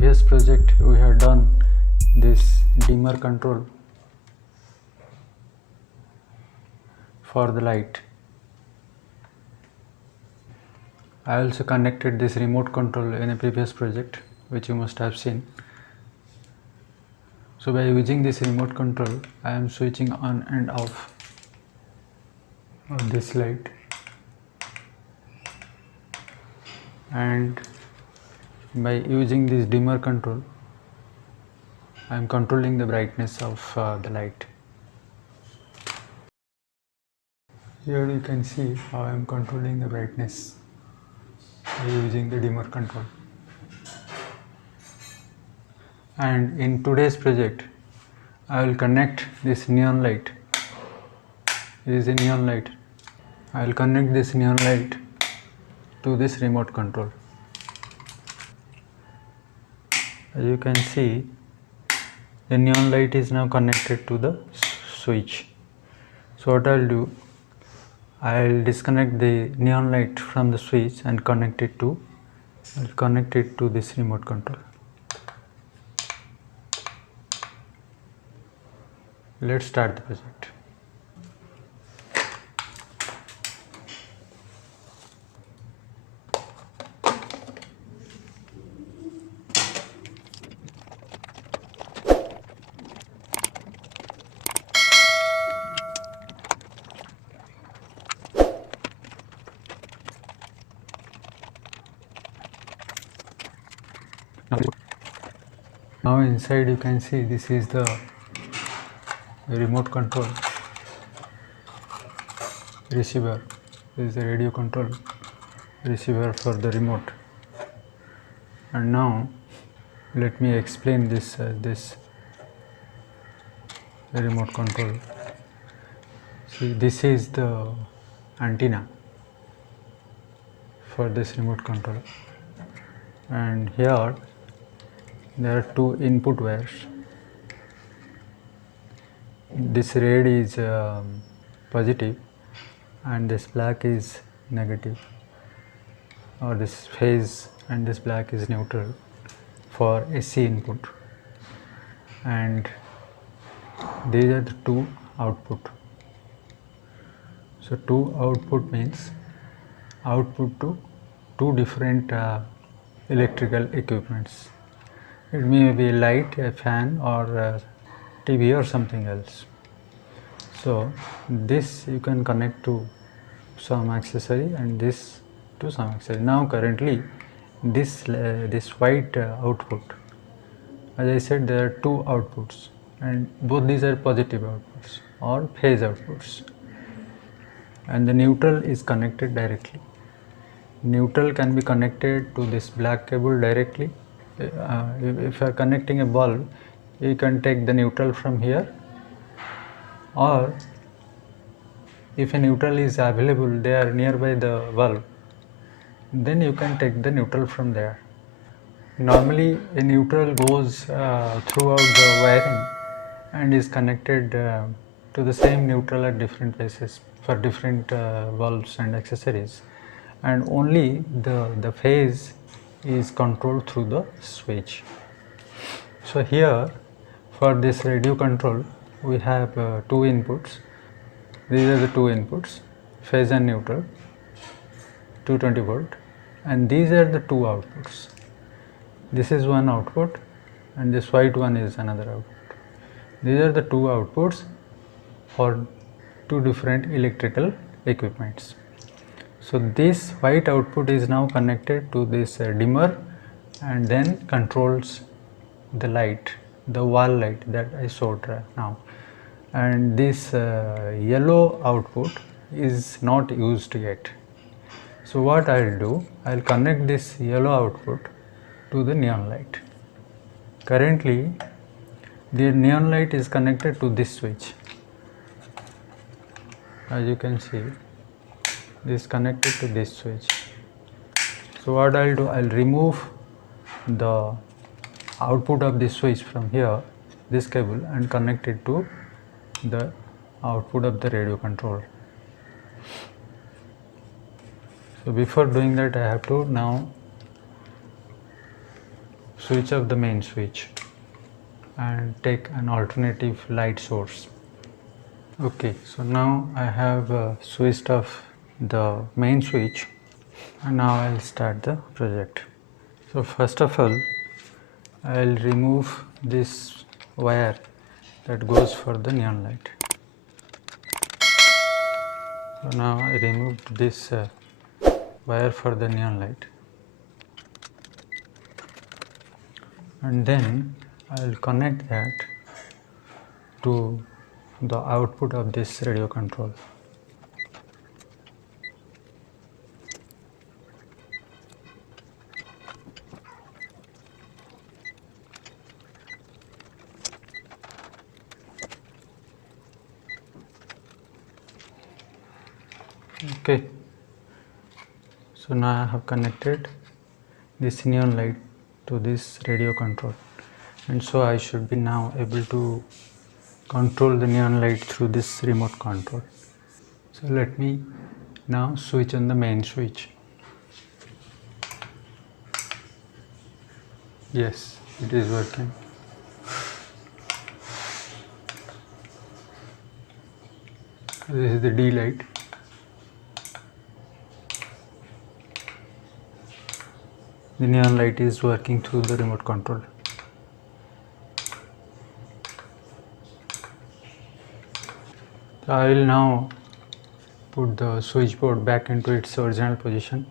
previous project we have done this dimmer control for the light. I also connected this remote control in a previous project which you must have seen. So by using this remote control I am switching on and off of this light, and by using this dimmer control I am controlling the brightness of the light. Here you can see how I am controlling the brightness by using the dimmer control. And in today's project I will connect this neon light. This is a neon light. I will connect this neon light to this remote control. As you can see, the neon light is now connected to the switch. So what I will do, I will disconnect the neon light from the switch and connect it to this remote control. Let's start the project. Now inside you can see this is the remote control receiver. This is the radio control receiver for the remote. And now let me explain this remote control. See, this is the antenna for this remote control, and here there are two input wires. This red is positive and this black is negative, or this phase, and this black is neutral for AC input, and these are the two output. So two output means output to two different electrical equipments. It may be a light, a fan, or a TV or something else. So this you can connect to some accessory and this to some accessory. Now currently this white output, as I said, there are two outputs and both these are positive outputs or phase outputs, and the neutral is connected directly. Neutral can be connected to this black cable directly. If you are connecting a bulb, you can take the neutral from here, or if a neutral is available there nearby the bulb, then you can take the neutral from there. Normally a neutral goes throughout the wiring and is connected to the same neutral at different places for different bulbs and accessories, and only the phase is controlled through the switch. So here for this radio control we have two inputs. These are the two inputs, phase and neutral, 220 volt, and these are the two outputs. This is one output and this white one is another output. These are the two outputs for two different electrical equipments. So this white output is now connected to this dimmer and then controls the light, the wall light that I showed now, and this yellow output is not used yet. So what I will do, I will connect this yellow output to the neon light. Currently the neon light is connected to this switch. As you can see, this is connected to this switch. So what I will do, I will remove the output of this switch from here, this cable, and connect it to the output of the radio control. So before doing that I have to now switch off the main switch and take an alternative light source. Okay, so now I have switched off the main switch and now I'll start the project. So first of all, I'll remove this wire that goes for the neon light. So now I removed this wire for the neon light, and then I will connect that to the output of this radio control. Okay, so now I have connected this neon light to this radio control, and so I should be now able to control the neon light through this remote control. So let me now switch on the main switch. Yes, it is working. This is the D light. The neon light is working through the remote control. So I will now put the switchboard back into its original position